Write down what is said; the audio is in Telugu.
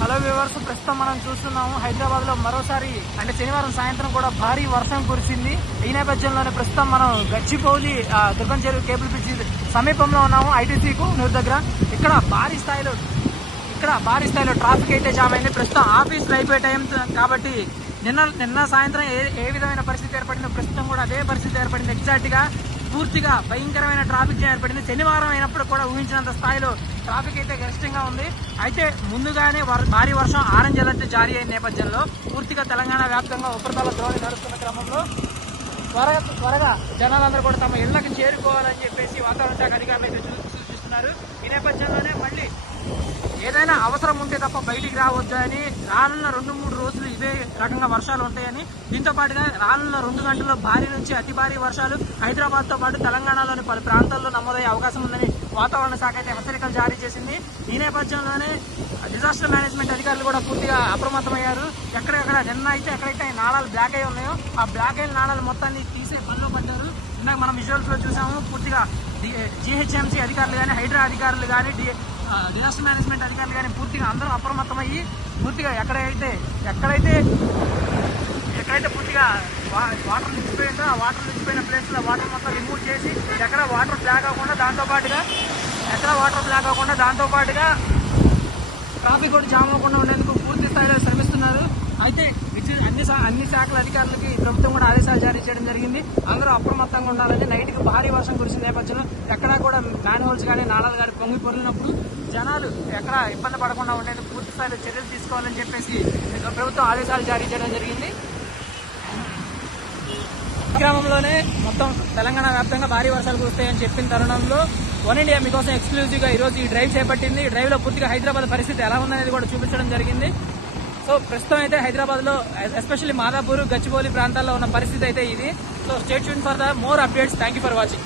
హలో వ్యూవర్స్ ప్రస్తుతం మనం చూస్తున్నాము హైదరాబాద్లో మరోసారి అంటే శనివారం సాయంత్రం కూడా భారీ వర్షం కురిసింది. ఈ నేపథ్యంలోనే ప్రస్తుతం మనం గచ్చిపౌలి ఆ, దుర్గం చెరువు కేబుల్ బ్రిడ్జ్ సమీపంలో ఉన్నాము ఐటీసీ నూరు దగ్గర. ఇక్కడ భారీ స్థాయిలో ఇక్కడ భారీ స్థాయిలో ట్రాఫిక్ అయితే జామ్ అయింది. ప్రస్తుతం ఆఫీసులు అయిపోయే టైం కాబట్టి నిన్న నిన్న సాయంత్రం ఏ ఏ విధమైన పరిస్థితి ఏర్పడిందో ప్రస్తుతం కూడా అదే పరిస్థితి ఏర్పడింది. ఎగ్జాక్ట్గా పూర్తిగా భయంకరమైన ట్రాఫిక్ జామ్ ఏర్పడింది. శనివారం అయినప్పుడు కూడా ఊహించినంత స్థాయిలో ట్రాఫిక్ అయితే గరిష్టంగా ఉంది. అయితే ముందుగానే భారీ వర్షం ఆరెంజ్ అలర్ట్ జారీ అయిన నేపథ్యంలో పూర్తిగా తెలంగాణ వ్యాప్తంగా ఉపరితల ద్రోణి నడుస్తున్న క్రమంలో త్వరగా త్వరగా జనాలందరూ కూడా తమ ఇళ్ళకు చేరుకోవాలని చెప్పేసి వాతావరణ శాఖ అధికారులు అయితే సూచిస్తున్నారు. ఈ నేపథ్యంలోనే మళ్ళీ ఏదైనా అవసరం ఉంటే తప్ప బయటికి రావద్దని రానున్న రెండు మూడు రోజులు ఇవే రకంగా వర్షాలు ఉంటాయని దీంతో పాటుగా రానున్న రెండు గంటల్లో భారీ నుంచి అతి భారీ వర్షాలు హైదరాబాద్తో పాటు తెలంగాణలోని పలు ప్రాంతాల్లో నమోదయ్యే అవకాశం ఉందని వాతావరణ శాఖ అయితే హెచ్చరికలు జారీ చేసింది. ఈ నేపథ్యంలోనే డిజాస్టర్ మేనేజ్మెంట్ అధికారులు కూడా పూర్తిగా అప్రమత్తమయ్యారు. ఎక్కడెక్కడ నిన్న అయితే ఎక్కడైతే నాళాలు బ్లాక్ అయి ఉన్నాయో ఆ బ్లాక్ అయిన నాళాలు మొత్తాన్ని తీసే పనిలో పడ్డారు. ఇందాక మనం విజువల్స్లో చూసాము పూర్తిగా జిహెచ్ఎంసీ అధికారులు కానీ హైడ్రా అధికారులు కానీ డిజాస్టర్ మేనేజ్మెంట్ అధికారులు కానీ పూర్తిగా అందరూ అప్రమత్తమయ్యి పూర్తిగా ఎక్కడైతే ఎక్కడైతే ఎక్కడైతే పూర్తిగా వా- వాటర్ నిలిచిపోయిందో ఆ వాటర్ నిలిచిపోయిన ప్లేస్లో వాటర్ మొత్తం రిమూవ్ చేసి ఎక్కడ వాటర్ బ్లాక్ అవ్వకుండా దాంతోపాటుగా ఎక్కడ వాటర్ బ్లాక్ అవ్వకుండా దాంతోపాటుగా ట్రాఫిక్ కూడా జామ్ అవ్వకుండా ఉండేందుకు పూర్తి స్థాయిలో శ్రమిస్తున్నారు. అయితే అన్ని అన్ని శాఖల అధికారులకి ప్రభుత్వం కూడా ఆదేశాలు జారీ చేయడం జరిగింది. అందరూ అప్రమత్తంగా ఉండాలని నైట్కి భారీ వర్షం కురిసిన నేపథ్యంలో ఎక్కడా కూడా మ్యాన్ హోల్స్ కానీ నాళాలు కానీ పొంగి పొరిగినప్పుడు జనాలు ఎక్కడ ఇబ్బంది పడకుండా ఉండేందుకు పూర్తి స్థాయిలో చర్యలు తీసుకోవాలని చెప్పేసి ప్రభుత్వం ఆదేశాలు జారీ చేయడం జరిగింది. గ్రామంలోనే మొత్తం తెలంగాణ వ్యాప్తంగా భారీ వర్షాలు కురుస్తాయని చెప్పిన తరుణంలో వన్ ఇండియా మీకోసం ఎక్స్క్లూజివ్గా ఈ రోజు ఈ డ్రైవ్ చేపట్టింది. ఈ డ్రైవ్లో పూర్తిగా హైదరాబాద్ పరిస్థితి ఎలా ఉందనేది కూడా చూపించడం జరిగింది. సో ప్రస్తుతం అయితే హైదరాబాద్లో ఎస్పెషల్లీ మాదాపూర్ గచ్చిబౌలి ప్రాంతాల్లో ఉన్న పరిస్థితి అయితే ఇది. So stay tuned for the more updates. Thank you for watching.